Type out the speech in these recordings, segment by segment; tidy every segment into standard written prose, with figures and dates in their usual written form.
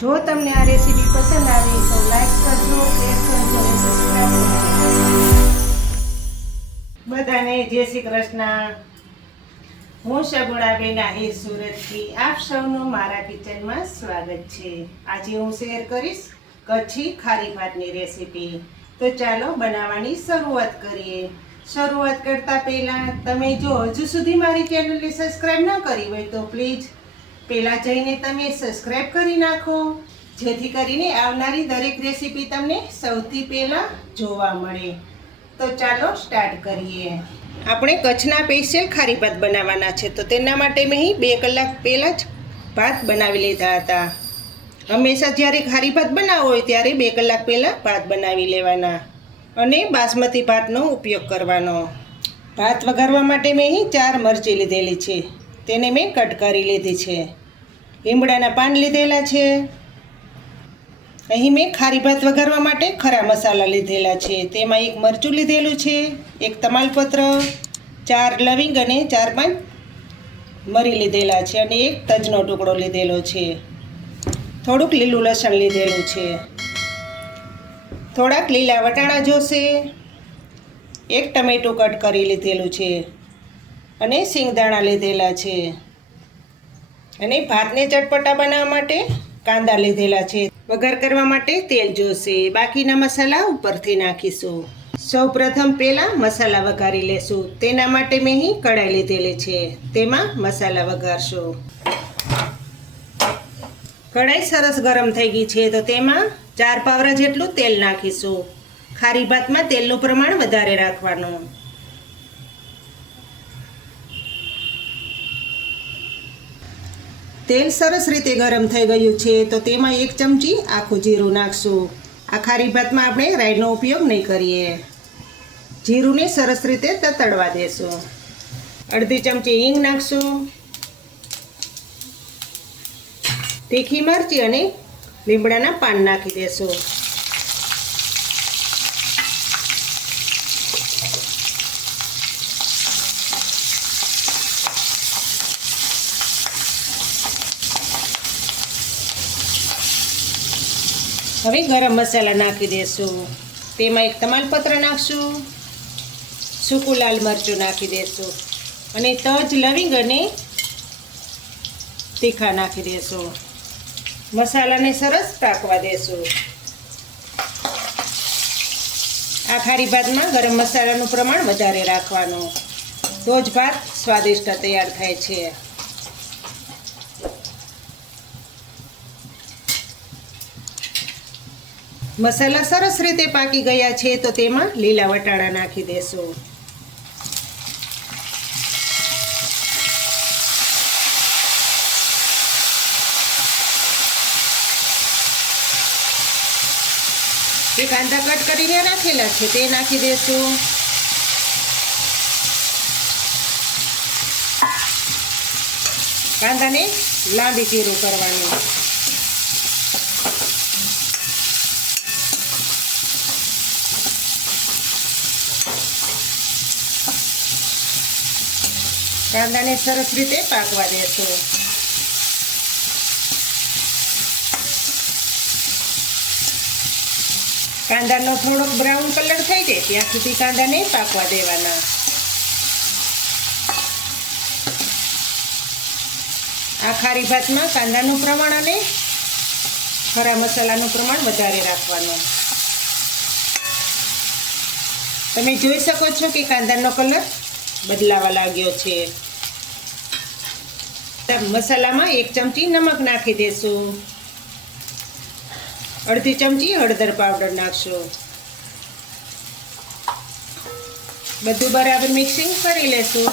જો તમને આ રેસીપી પસંદ આવી તો લાઈક કરજો, શેર કરજો અને સબસ્ક્રાઇબ કરજો। બધાને જય શ્રી કૃષ્ણ। હું સગુણાબેન આહિર સુરતથી આપ સૌનું મારા કિચનમાં સ્વાગત છે। આજે હું શેર કરીશ કચ્છી ખારી ભાતની રેસીપી। તો ચાલો બનાવવાની શરૂઆત કરીએ। શરૂઆત કરતા પહેલા તમે જો હજુ સુધી મારી ચેનલને સબસ્ક્રાઇબ ન કરી હોય તો પ્લીઝ પહેલા જઈને તમે સબસ્ક્રાઇબ કરી નાખો, જેથી કરીને આવનારી દરેક રેસીપી તમને સૌથી પહેલા જોવા મળે। તો ચાલો સ્ટાર્ટ કરીએ। આપણે કચ્છના સ્પેશિયલ ખારી ભાત બનાવવાના છે, તો તેના માટે મેં 2 કલાક પહેલાં જ ભાત બનાવી લીધા હતા। હંમેશા જ્યારે ખારી ભાત બનાવવો હોય ત્યારે 2 કલાક પહેલાં ભાત બનાવી લેવાના અને બાસમતી ભાતનો ઉપયોગ કરવાનો। ભાત વઘારવા માટે મેં 4 મરચી લીધેલી છે, તેને મેં કટ કરી લીધી છે। લીમડાના પાન લીધેલા છે। અહીં મેં ખારી ભાત વઘારવા માટે ખરા મસાલા લીધેલા છે, તેમાં 1 મરચું લીધેલું છે, 1 તમાલપત્ર, 4 લવિંગ અને 4-5 મરી લીધેલા છે અને 1 તજનો ટુકડો લીધેલો છે। થોડુંક લીલું લસણ લીધેલું છે, થોડાક લીલા વટાણા જોશે, 1 ટમેટું કટ કરી લીધેલું છે અને સિંગદાણા લીધેલા છે અને ભાતને ચટપટા બનાવવા માટે કાંદા લીધેલા છે। વઘાર કરવા માટે તેલ જોશે, બાકીના મસાલા ઉપરથી નાખીશું। સૌપ્રથમ પહેલાં મસાલા વઘારી લેશું। તેના માટે મેં અહીં કઢાઈ લીધેલી છે, તેમાં મસાલા વઘારશું। કઢાઈ સરસ ગરમ થઈ ગઈ છે, તો તેમાં 4 પાવરા જેટલું તેલ નાખીશું। ખારી ભાતમાં તેલનું પ્રમાણ વધારે રાખવાનું। તેલ સરસ રીતે ગરમ થઈ ગયું છે, તો તેમાં 1 ચમચી આખું જીરું નાખશું। આ ખારી ભાતમાં આપણે રાઈનો ઉપયોગ નહીં કરીએ। જીરુંને સરસ રીતે તતડવા દેશું। અડધી ચમચી હિંગ નાખશું। તીખી મરચી અને લીમડાના પાન નાખી દેશું। હવે ગરમ મસાલા નાખી દેશું। તેમાં 1 તમાલપત્ર નાખશું, સૂકું લાલ મરચું નાખી દેશું અને તજ, લવિંગ અને તીખા નાખી દેશું। મસાલાને સરસ પાકવા દેશું। આ ખારી ભાતમાં ગરમ મસાલાનું પ્રમાણ વધારે રાખવાનું, તો જ ભાત સ્વાદિષ્ટ તૈયાર થાય છે। મસાલા સરસ રીતે પાકી ગયા છે, તો તેમાં લીલા વટાણા નાખી દેશું। જે કાંદા કટ કરીને રાખેલા છે તે નાખી દેશું। કાંદાને લાંબી ચીરું કરવાનું। કાંદાને સરસ રીતે પાકવા દેશું। કાંદાનો થોડોક બ્રાઉન કલર થઈ જાય ત્યાં સુધી કાંદાને પાકવા દેવાના। આ ખારી ભાતમાં કાંદાનું પ્રમાણ અને ખરા મસાલાનું પ્રમાણ વધારે રાખવાનું। તમે જોઈ શકો છો કે કાંદાનો કલર બદલાવા લાગ્યો છે। મસાલામાં 1 ચમચી નમક નાખી દેશું। અડધી ચમચી હળદર પાવડર નાખશું। બધું બરાબર મિક્સિંગ કરી લેશું।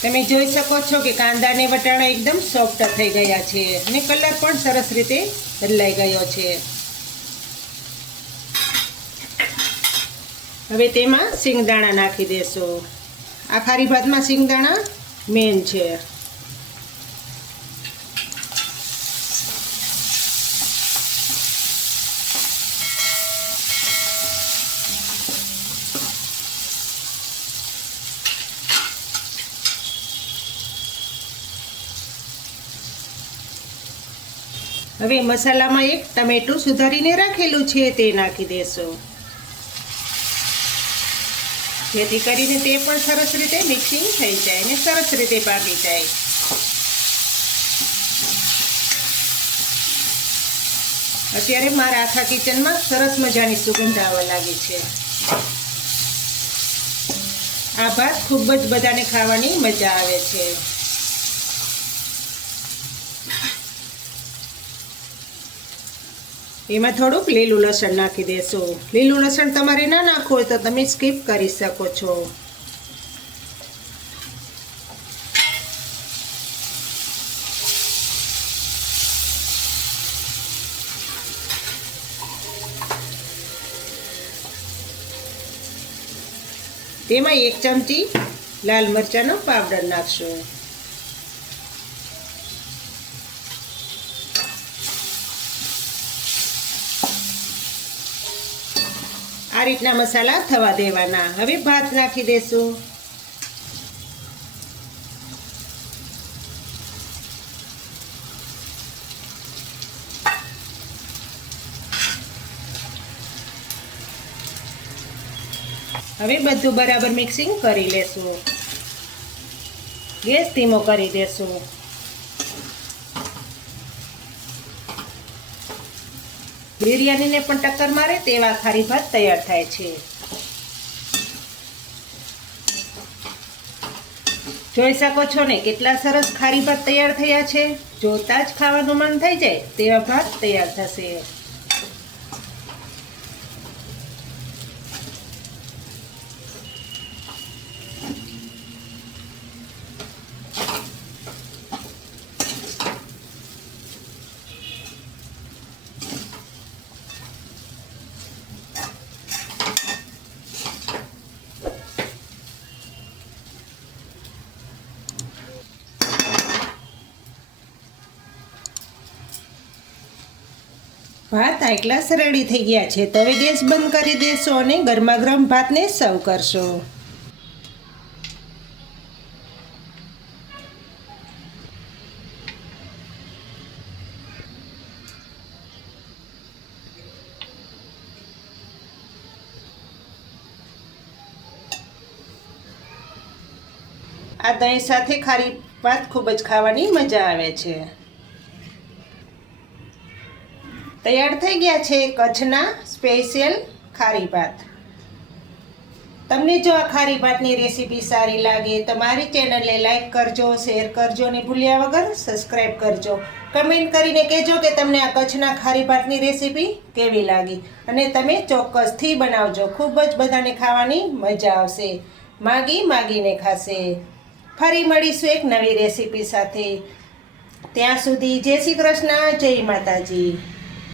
તમે જોઈ શકો છો કે કાંદા અને વટાણા એકદમ સોફ્ટ થઈ ગયા છે અને કલર પણ સરસ રીતે બદલાઈ ગયો છે। હવે તેમાં સિંગદાણા નાખી દેશું। આ ખારી ભાતમાં સિંગદાણા મેન છે। હવે મસાલામાં એક ટમેટું સુધારીને રાખેલું છે તે નાખી દેશું, જેથી કરીને તે પણ સરસ રીતે મિક્સિંગ થઈ જાય અને સરસ રીતે પાકી જાય. અત્યારે મારા આખા કિચનમાં સરસ મજાની સુગંધ આવવા લાગી છે. આ ભાત ખૂબ જ બધાને ખાવાની મજા આવે છે. એમાં થોડુંક લીલું લસણ નાખી દેશું. લીલું લસણ તમારે ના નાખવું હોય તો તમે સ્કીપ કરી શકો છો. તેમાં 1 ચમચી લાલ મરચાંનો પાવડર નાખશું. આ રીતના મસાલા થવા દેવાના. હવે ભાત નાખી દેશું. હવે બધું બરાબર મિક્સિંગ કરી લેશું. ગેસ ધીમો કરી દેશું. બિરયાનીને પણ ટક્કર મારે તેવા ખારી ભાત તૈયાર થાય છે. જોઈ શકો છો ને કેટલા સરસ ખારી ભાત તૈયાર થયા છે. જોતા જ ખાવાનું મન થઈ જાય તેવા ભાત તૈયાર થશે. ભાત હાઈ ક્લાસ રેડી થઈ ગયા છે. તો હવે ગેસ બંધ કરી દેશો અને ગરમા ગરમ ભાતને સર્વ કરશો. આ દહીં સાથે ખારી ભાત ખૂબ જ ખાવાની મજા આવે છે. તૈયાર થઈ ગયા છે કચ્છના સ્પેશિયલ ખારી ભાત. તમને જો આ ખારી ભાતની રેસીપી સારી લાગે તો મારી ચેનલને લાઈક કરજો, શેર કરજો અને ભૂલ્યા વગર સબસ્ક્રાઈબ કરજો. કમેન્ટ કરીને કહેજો કે તમને આ કચ્છના ખારી ભાતની રેસીપી કેવી લાગી અને તમે ચોક્કસથી બનાવજો. ખૂબ જ બધાને ખાવાની મજા આવશે. માગીને ખાશે. ફરી મળીશું એક નવી રેસીપી સાથે. ત્યાં સુધી જય શ્રી કૃષ્ણ, જય માતાજી.